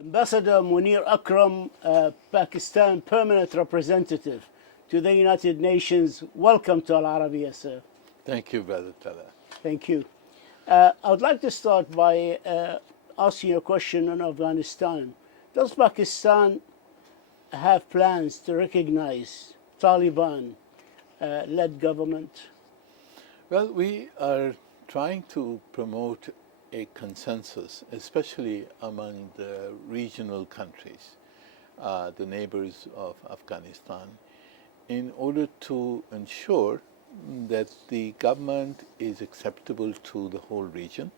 Ambassador Munir Akram, Pakistan Permanent Representative to the United Nations. Welcome to Al-Arabiya, sir. Thank you, Brother Tala. Thank you. I would like to start by asking you a question on Afghanistan. Does Pakistan have plans to recognize Taliban-led government? Well, we are trying to promote a consensus, especially among the regional countries, the neighbors of Afghanistan, in order to ensure that the government is acceptable to the whole region,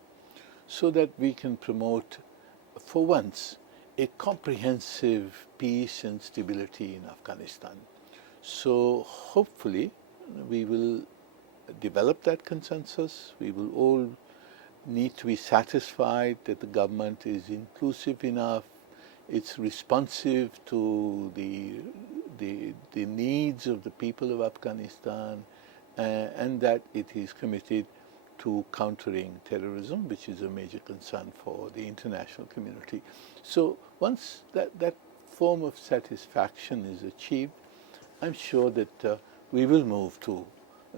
so that we can promote, for once, a comprehensive peace and stability in Afghanistan. So hopefully we will develop that consensus. We will all need to be satisfied that the government is inclusive enough, it's responsive to the needs of the people of Afghanistan, and that it is committed to countering terrorism, which is a major concern for the international community. So once that form of satisfaction is achieved, I'm sure that we will move to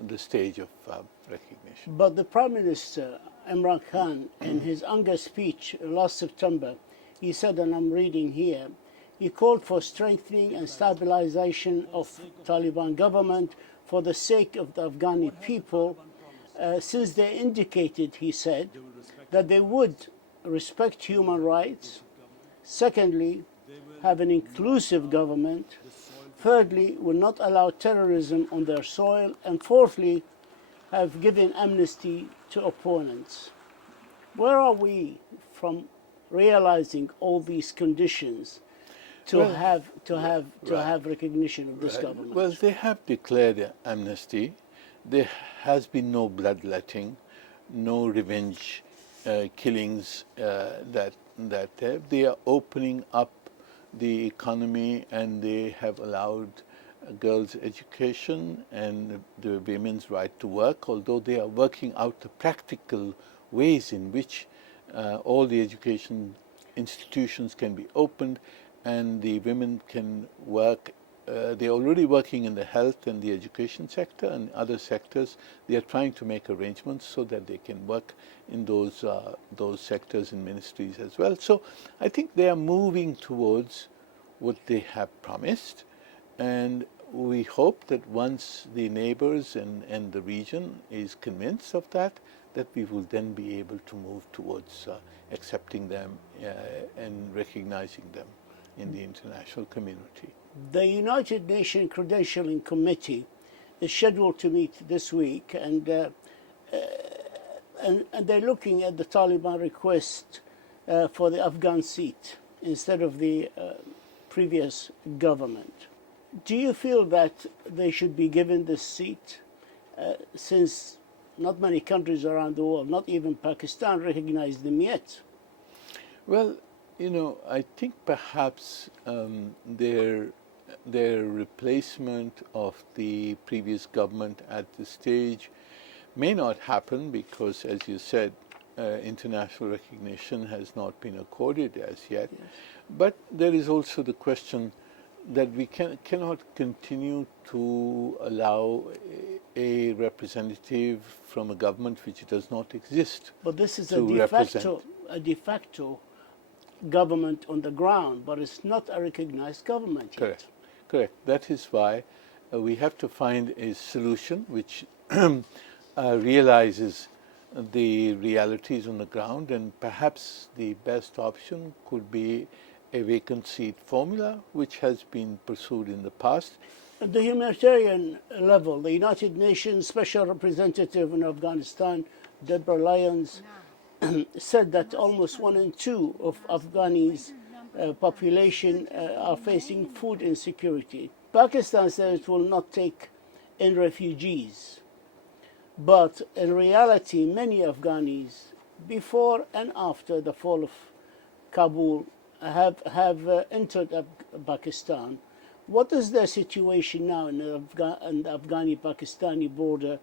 the stage of recognition. But the Prime Minister, Imran Khan, in his Anga speech last September, he said, and I'm reading here, he called for strengthening and stabilization of Taliban government for the sake of the Afghani people, since they indicated, he said, that they would respect human rights, secondly, have an inclusive government, thirdly, will not allow terrorism on their soil, and fourthly, have given amnesty to opponents. Where are we from realizing all these conditions to have recognition of this government? Well, they have declared amnesty. There has been no bloodletting, no revenge killings they are opening up the economy, and they have allowed girls' education and the women's right to work, although they are working out the practical ways in which all the education institutions can be opened and the women can work. They're already working in the health and the education sector and other sectors. They are trying to make arrangements so that they can work in those sectors and ministries as well. So I think they are moving towards what they have promised, and we hope that once the neighbors and the region is convinced of that we will then be able to move towards accepting them and recognizing them in the international community. The United Nations Credentialing Committee is scheduled to meet this week, and they're looking at the Taliban request for the Afghan seat instead of the previous government. Do you feel that they should be given this seat, since not many countries around the world, not even Pakistan, recognize them yet? Well, I think perhaps their replacement of the previous government at this stage may not happen because, as you said, international recognition has not been accorded as yet. Yes. But there is also the question that we cannot continue to allow a representative from a government which does not exist. But this is a de facto government on the ground, but it's not a recognized government yet. Correct. That is why we have to find a solution which realizes the realities on the ground, and perhaps the best option could be a vacant seat formula, which has been pursued in the past. At the humanitarian level, the United Nations Special Representative in Afghanistan, Deborah Lyons, said that almost 1 in 2 of Afghanis' population are facing food insecurity. Pakistan says it will not take in refugees, but in reality, many Afghanis, before and after the fall of Kabul, have entered Pakistan. What is their situation now in the Afghani-Pakistani border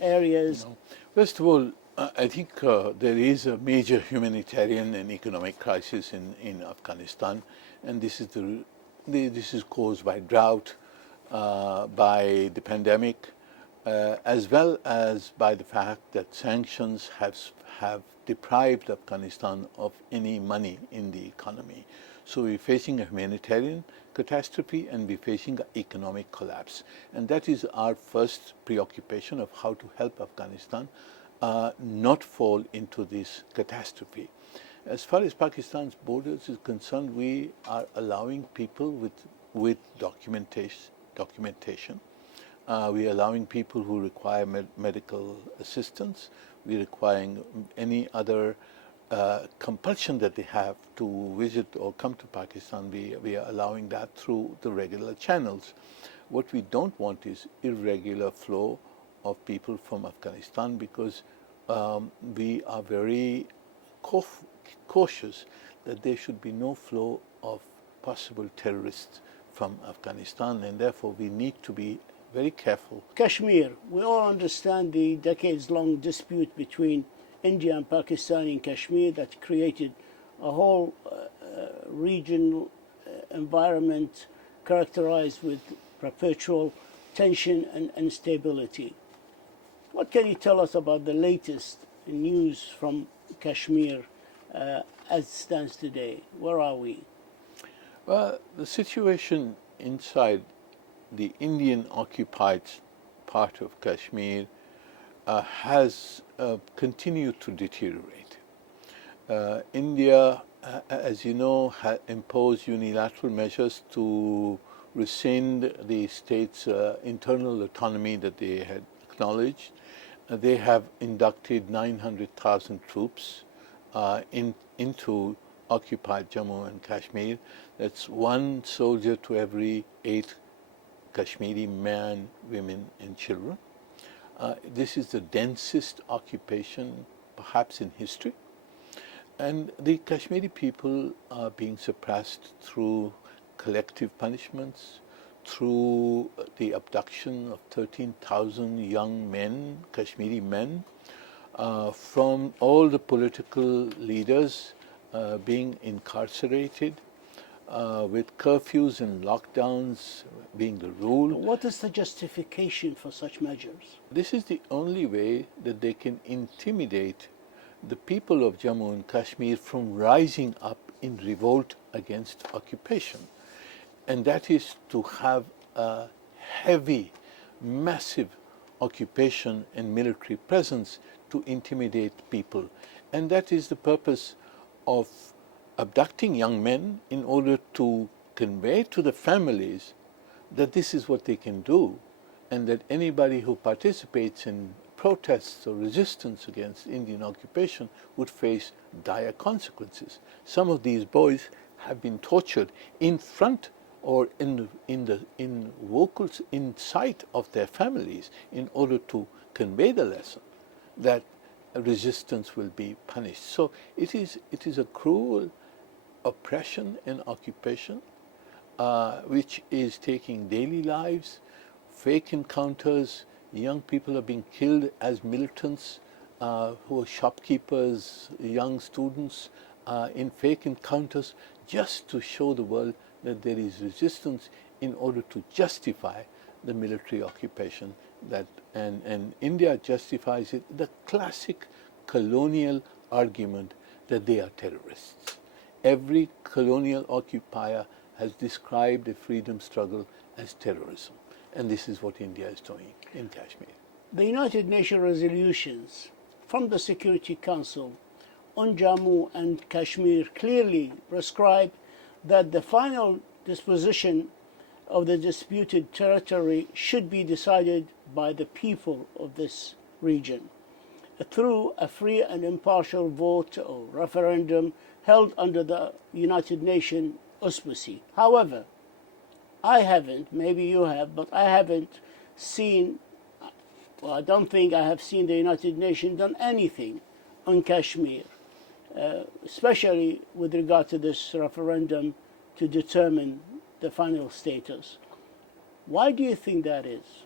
areas? First of all, I think there is a major humanitarian and economic crisis in Afghanistan, and this is caused by drought, by the pandemic, as well as by the fact that sanctions have deprived Afghanistan of any money in the economy. So we're facing a humanitarian catastrophe and we're facing an economic collapse. And that is our first preoccupation of how to help Afghanistan not fall into this catastrophe. As far as Pakistan's borders is concerned, we are allowing people with documentation. We are allowing people who require medical assistance. We're requiring any other compulsion that they have to visit or come to Pakistan. We are allowing that through the regular channels. What we don't want is irregular flow of people from Afghanistan, because we are very cautious that there should be no flow of possible terrorists from Afghanistan, and therefore we need to be very careful. Kashmir, we all understand the decades-long dispute between India and Pakistan in Kashmir that created a whole regional environment characterized with perpetual tension and instability. What can you tell us about the latest news from Kashmir as it stands today? Where are we? Well, the situation inside the Indian occupied part of Kashmir has continued to deteriorate. India, as you know, imposed unilateral measures to rescind the state's internal autonomy that they had acknowledged. They have inducted 900,000 troops into occupied Jammu and Kashmir. That's one soldier to every 8 Kashmiri men, women, and children. This is the densest occupation perhaps in history. And the Kashmiri people are being suppressed through collective punishments, through the abduction of 13,000 young men, Kashmiri men, from all the political leaders being incarcerated, with curfews and lockdowns being the rule. What is the justification for such measures? This is the only way that they can intimidate the people of Jammu and Kashmir from rising up in revolt against occupation. And that is to have a heavy, massive occupation and military presence to intimidate people. And that is the purpose of abducting young men in order to convey to the families that this is what they can do, and that anybody who participates in protests or resistance against Indian occupation would face dire consequences. Some of these boys have been tortured in front or in vocals in sight of their families in order to convey the lesson that resistance will be punished. So it is a cruel oppression and occupation which is taking daily lives, fake encounters. Young people are being killed as militants who are shopkeepers, young students in fake encounters, just to show the world that there is resistance in order to justify the military occupation. And India justifies it, the classic colonial argument that they are terrorists. Every colonial occupier has described a freedom struggle as terrorism. And this is what India is doing in Kashmir. The United Nations resolutions from the Security Council on Jammu and Kashmir clearly prescribe that the final disposition of the disputed territory should be decided by the people of this region through a free and impartial vote or referendum held under the United Nations auspices. However, I haven't, maybe you have, but I haven't seen, well, I don't think I have seen the United Nations done anything on Kashmir, especially with regard to this referendum to determine the final status. Why do you think that is?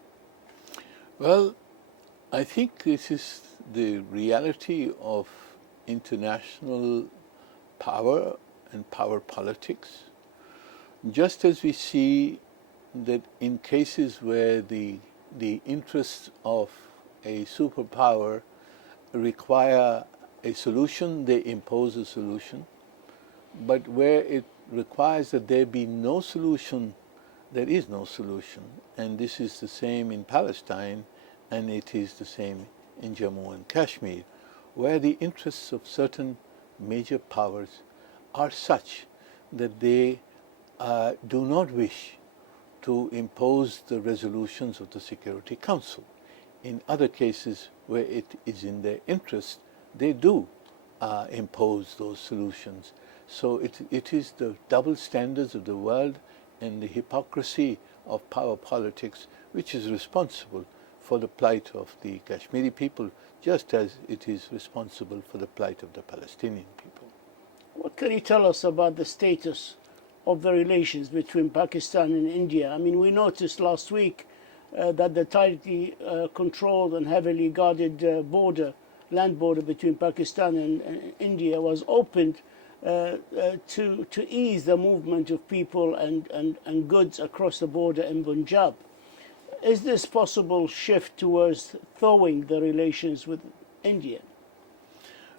Well, I think this is the reality of international power and power politics. Just as we see that in cases where the interests of a superpower require a solution, they impose a solution. But where it requires that there be no solution, there is no solution. And this is the same in Palestine, and it is the same in Jammu and Kashmir, where the interests of certain major powers are such that they do not wish to impose the resolutions of the Security Council. In other cases where it is in their interest, they do impose those solutions. So it is the double standards of the world and the hypocrisy of power politics which is responsible for the plight of the Kashmiri people, just as it is responsible for the plight of the Palestinian people. What can you tell us about the status of the relations between Pakistan and India? I mean, we noticed last week that the tightly controlled and heavily guarded land border between Pakistan and India was opened to ease the movement of people and goods across the border in Punjab. Is this possible shift towards thawing the relations with India?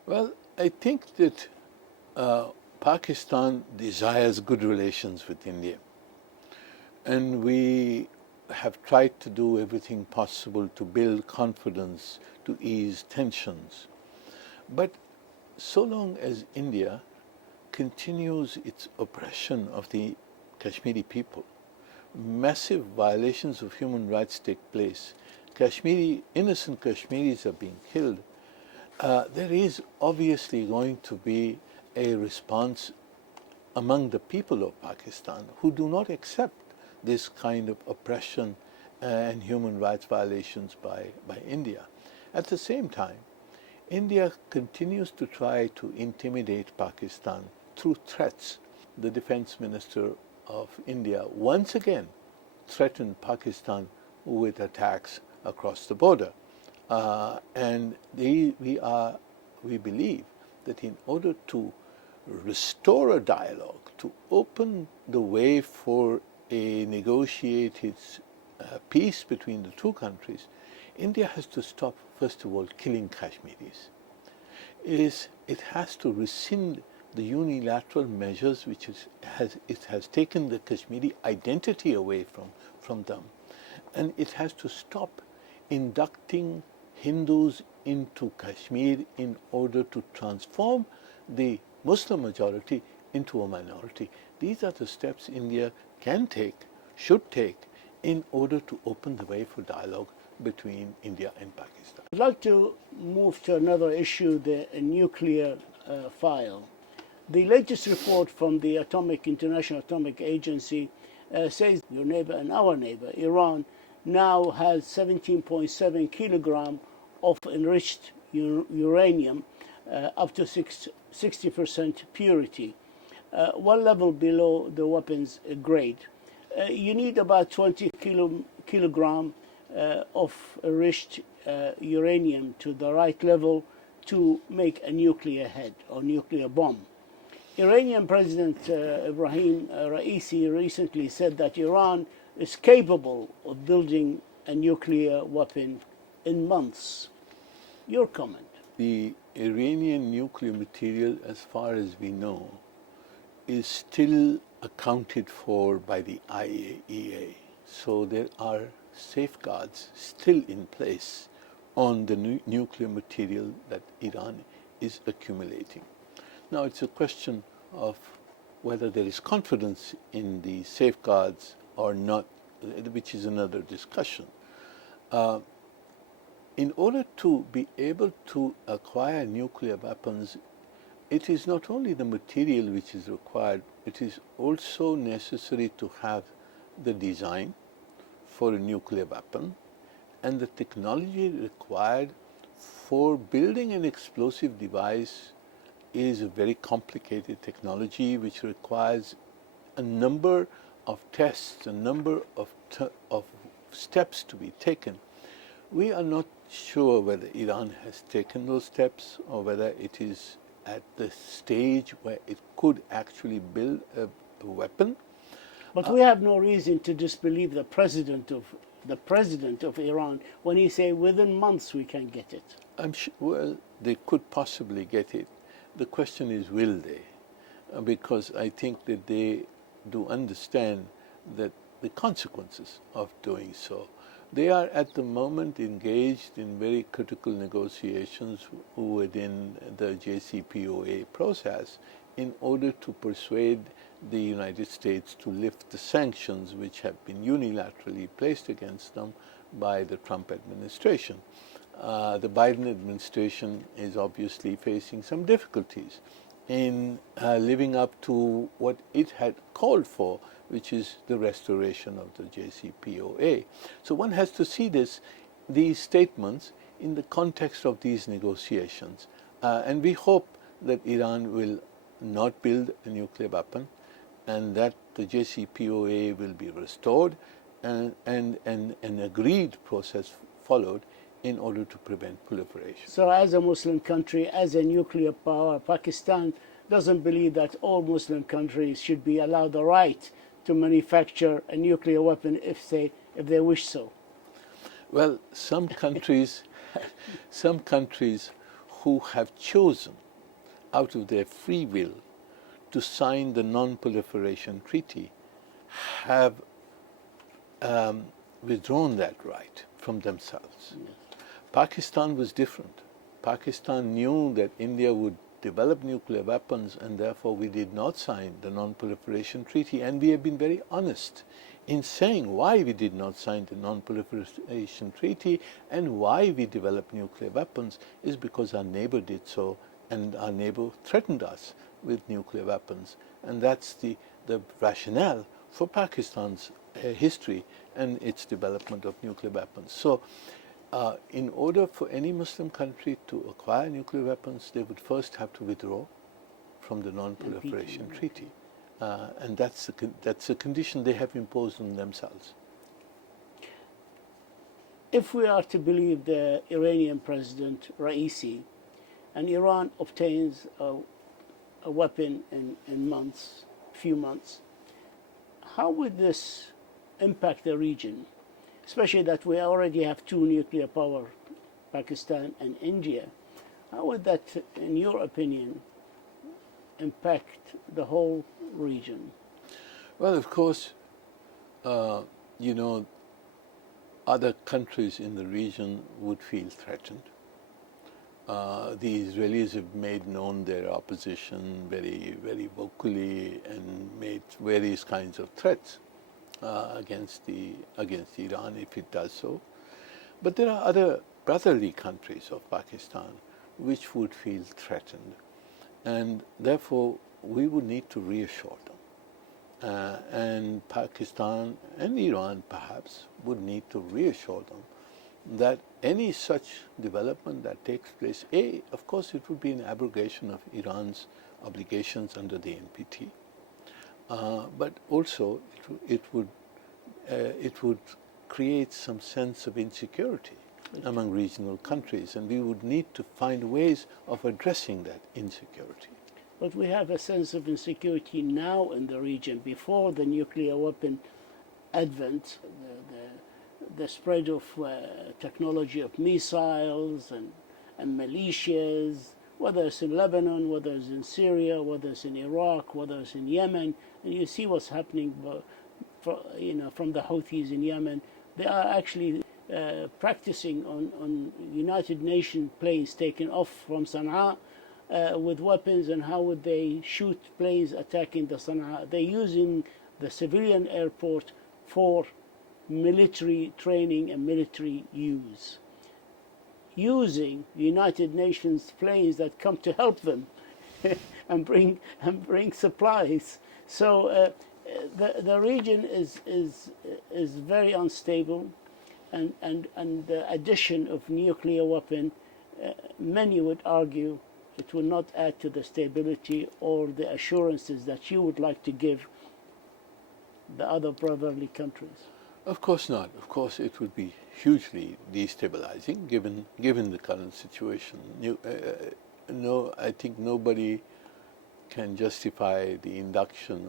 Well, I think that Pakistan desires good relations with India, and we have tried to do everything possible to build confidence, to ease tensions. But so long as India continues its oppression of the Kashmiri people, massive violations of human rights take place, innocent Kashmiris are being killed, there is obviously going to be a response among the people of Pakistan who do not accept this kind of oppression and human rights violations by India. At the same time, India continues to try to intimidate Pakistan through threats. The Defense Minister of India once again threatened Pakistan with attacks across the border. And we believe that in order to restore a dialogue, to open the way for a negotiated peace between the two countries, India has to stop, first of all, killing Kashmiris. It has to rescind the unilateral measures which it has taken the Kashmiri identity away from them. And it has to stop inducting Hindus into Kashmir in order to transform the Muslim majority into a minority. These are the steps India can take, should take, in order to open the way for dialogue between India and Pakistan. I'd like to move to another issue, the nuclear file. The latest report from the International Atomic Agency says your neighbor and our neighbor, Iran, now has 17.7 kilogram of enriched uranium, up to 60% purity, one level below the weapons grade. You need about 20 kilogram of enriched uranium to the right level to make a nuclear head or nuclear bomb. Iranian President Ibrahim Raisi recently said that Iran is capable of building a nuclear weapon in months. Your comment? The Iranian nuclear material, as far as we know, is still accounted for by the IAEA. So there are safeguards still in place on the nuclear material that Iran is accumulating. Now it's a question of whether there is confidence in the safeguards or not, which is another discussion. In order to be able to acquire nuclear weapons, it is not only the material which is required, it is also necessary to have the design for a nuclear weapon and the technology required for building an explosive device is a very complicated technology which requires a number of tests, a number of steps to be taken, We are not sure whether Iran has taken those steps or whether it is at the stage where it could actually build a weapon. But we have no reason to disbelieve the president of Iran when he say within months we can get it. I'm sure, well, they could possibly get it. The question is, will they? Because I think that they do understand that the consequences of doing so. They are at the moment engaged in very critical negotiations within the JCPOA process in order to persuade the United States to lift the sanctions which have been unilaterally placed against them by the Trump administration. The Biden administration is obviously facing some difficulties in living up to what it had called for, which is the restoration of the JCPOA. So one has to see these statements in the context of these negotiations. And we hope that Iran will not build a nuclear weapon and that the JCPOA will be restored and an agreed process followed in order to prevent proliferation. So as a Muslim country, as a nuclear power, Pakistan doesn't believe that all Muslim countries should be allowed the right to manufacture a nuclear weapon if they wish so. Well, some countries who have chosen out of their free will to sign the non-proliferation treaty have withdrawn that right from themselves. Yes. Pakistan was different. Pakistan knew that India would develop nuclear weapons, and therefore we did not sign the non-proliferation treaty. And we have been very honest in saying why we did not sign the non-proliferation treaty and why we developed nuclear weapons is because our neighbor did so, and our neighbor threatened us with nuclear weapons. And that's the rationale for Pakistan's history and its development of nuclear weapons. So in order for any Muslim country to acquire nuclear weapons, they would first have to withdraw from the non-proliferation treaty. And that's a condition they have imposed on themselves. If we are to believe the Iranian president, Raisi, and Iran obtains a weapon in few months, how would this impact the region? Especially that we already have two nuclear power, Pakistan and India. How would that, in your opinion, impact the whole region? Well, of course, other countries in the region would feel threatened. The Israelis have made known their opposition very, very vocally and made various kinds of threats against Iran if it does so. But there are other brotherly countries of Pakistan which would feel threatened, and therefore we would need to reassure them. And Pakistan and Iran perhaps would need to reassure them that any such development that takes place, of course it would be an abrogation of Iran's obligations under the NPT, but also it would create some sense of insecurity among regional countries, and we would need to find ways of addressing that insecurity. But we have a sense of insecurity now in the region. Before the nuclear weapon advent, the spread of technology of missiles and militias, whether it's in Lebanon, whether it's in Syria, whether it's in Iraq, whether it's in Yemen, and you see what's happening from the Houthis in Yemen. They are actually practicing on United Nations planes taken off from Sana'a with weapons, and how would they shoot planes attacking the Sana'a. They're using the civilian airport for military training and military use, using United Nations planes that come to help them and bring supplies. So the region is very unstable, and the addition of nuclear weapon, many would argue, it will not add to the stability or the assurances that you would like to give the other brotherly countries. Of course not. Of course, it would be hugely destabilizing given the current situation. No, I think nobody can justify the induction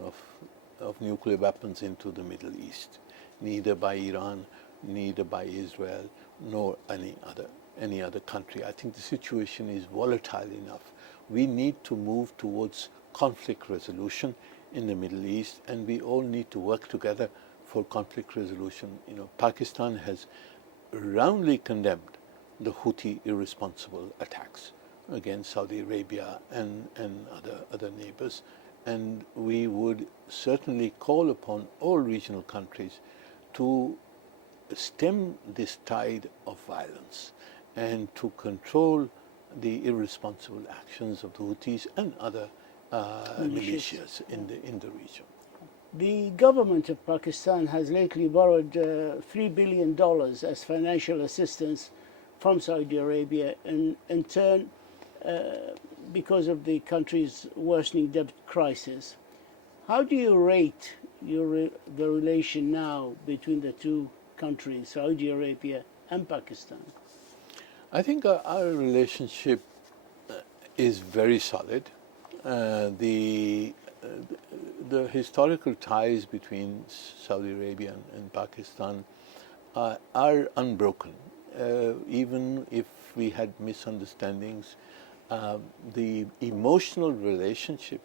of nuclear weapons into the Middle East, neither by Iran, neither by Israel, nor any other country. I think the situation is volatile enough. We need to move towards conflict resolution in the Middle East, and we all need to work together for conflict resolution. Pakistan has roundly condemned the Houthi irresponsible attacks against Saudi Arabia and other neighbors, and we would certainly call upon all regional countries to stem this tide of violence and to control the irresponsible actions of the Houthis and other militias in the region. The government of Pakistan has lately borrowed $3 billion as financial assistance from Saudi Arabia, and in turn, because of the country's worsening debt crisis. How do you rate the relation now between the two countries, Saudi Arabia and Pakistan? I think our relationship is very solid. The historical ties between Saudi Arabia and Pakistan are unbroken. Even if we had misunderstandings, the emotional relationship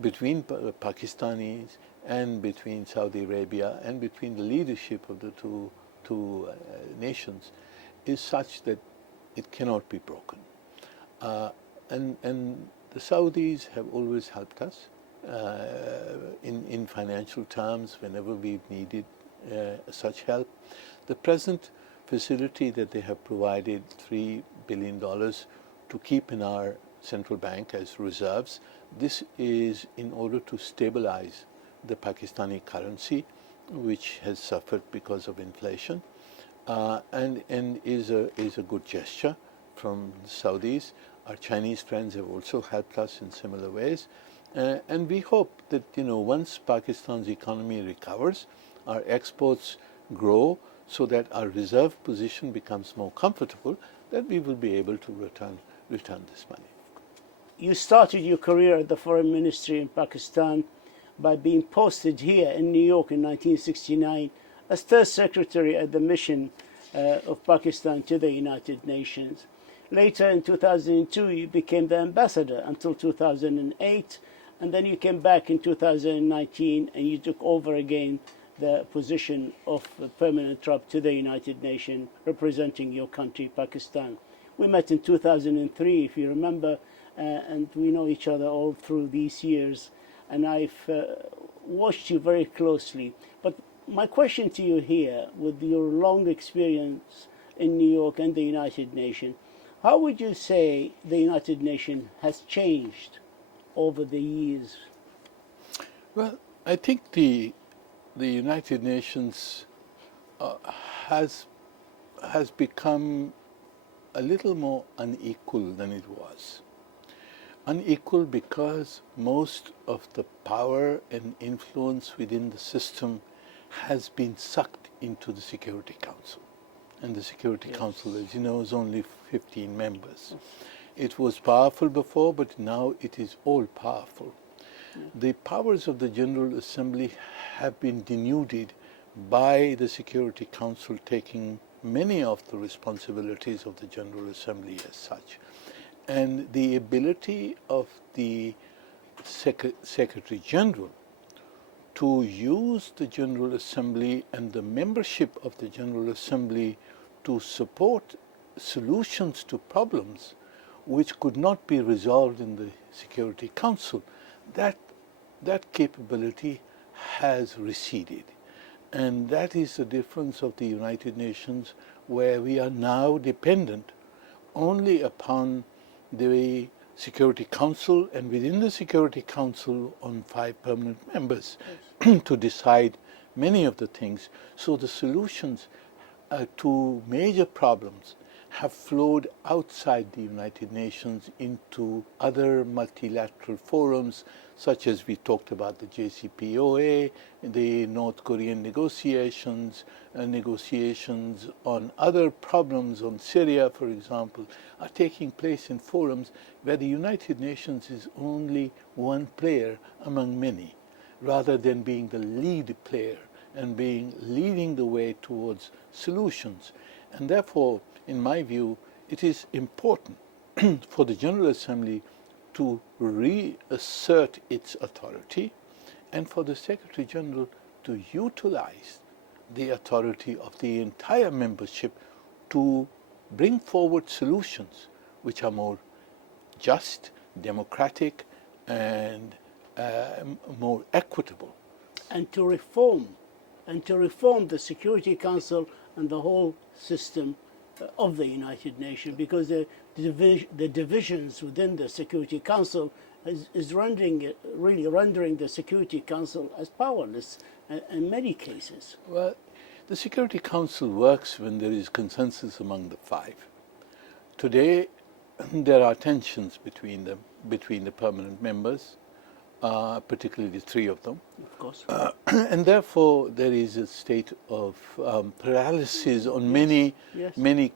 between Pakistanis and between Saudi Arabia and between the leadership of the two nations is such that it cannot be broken. And the Saudis have always helped us in financial terms whenever we've needed such help. The present facility that they have provided, $3 billion to keep in our central bank as reserves, this is in order to stabilize the Pakistani currency, which has suffered because of inflation, and is a good gesture from the Saudis. Our Chinese friends have also helped us in similar ways, and we hope that once Pakistan's economy recovers, our exports grow so that our reserve position becomes more comfortable, that we will be able to return this money. You started your career at the Foreign Ministry in Pakistan by being posted here in New York in 1969 as third secretary at the mission of Pakistan to the United Nations. Later in 2002, you became the ambassador until 2008, and then you came back in 2019 and you took over again the position of permanent rep to the United Nations, representing your country, Pakistan. We met in 2003, if you remember, and we know each other all through these years, and I've watched you very closely. But my question to you here, with your long experience in New York and the United Nations, how would you say the United Nations has changed over the years? Well, I think the United Nations has become a little more unequal than it was. Unequal because most of the power and influence within the system has been sucked into the Security Council. And the Security Council, as you know, is only 15 members. It was powerful before, but now it is all powerful. The powers of the General Assembly have been denuded by the Security Council taking many of the responsibilities of the General Assembly as such. And the ability of the Secretary General to use the General Assembly and the membership of the General Assembly to support solutions to problems which could not be resolved in the Security Council, that capability has receded. And that is the difference of the United Nations, where we are now dependent only upon the Security Council, and within the Security Council on 5 permanent members to decide many of the things. So the solutions to major problems have flowed outside the United Nations into other multilateral forums, such as we talked about the JCPOA, the North Korean negotiations, negotiations on other problems on Syria, for example, are taking place in forums where the United Nations is only one player among many, rather than being the lead player and leading the way towards solutions. And therefore, in my view, it is important for the General Assembly to reassert its authority and for the Secretary General to utilize the authority of the entire membership to bring forward solutions which are more just, democratic, and more equitable. And to reform the Security Council and the whole system of the United Nations, because the divisions within the Security Council is really rendering the Security Council as powerless in many cases. Well, the Security Council works when there is consensus among the five. Today, there are tensions between them, between the permanent members, particularly the three of them. Of course. And therefore, there is a state of paralysis on many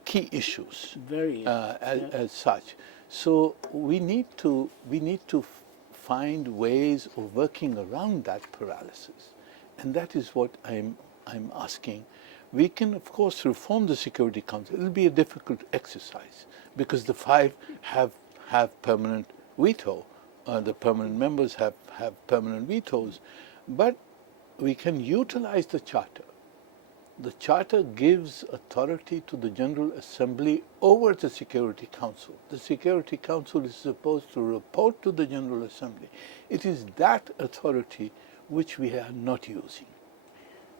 key issues as such. So we need to find ways of working around that paralysis, and that is what I'm asking. We can, of course, reform the Security Council. It will be a difficult exercise because the five have permanent veto. The permanent members have permanent vetoes, but we can utilize the Charter. The Charter gives authority to the General Assembly over the Security Council. The Security Council is supposed to report to the General Assembly. It is that authority which we are not using.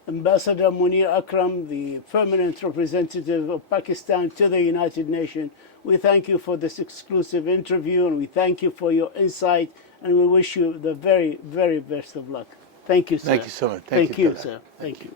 Ambassador Munir Akram, the permanent representative of Pakistan to the United Nations, we thank you for this exclusive interview, and we thank you for your insight, and we wish you the very, very best of luck. Thank you, sir. Thank you so much. Thank you, sir. Thank you.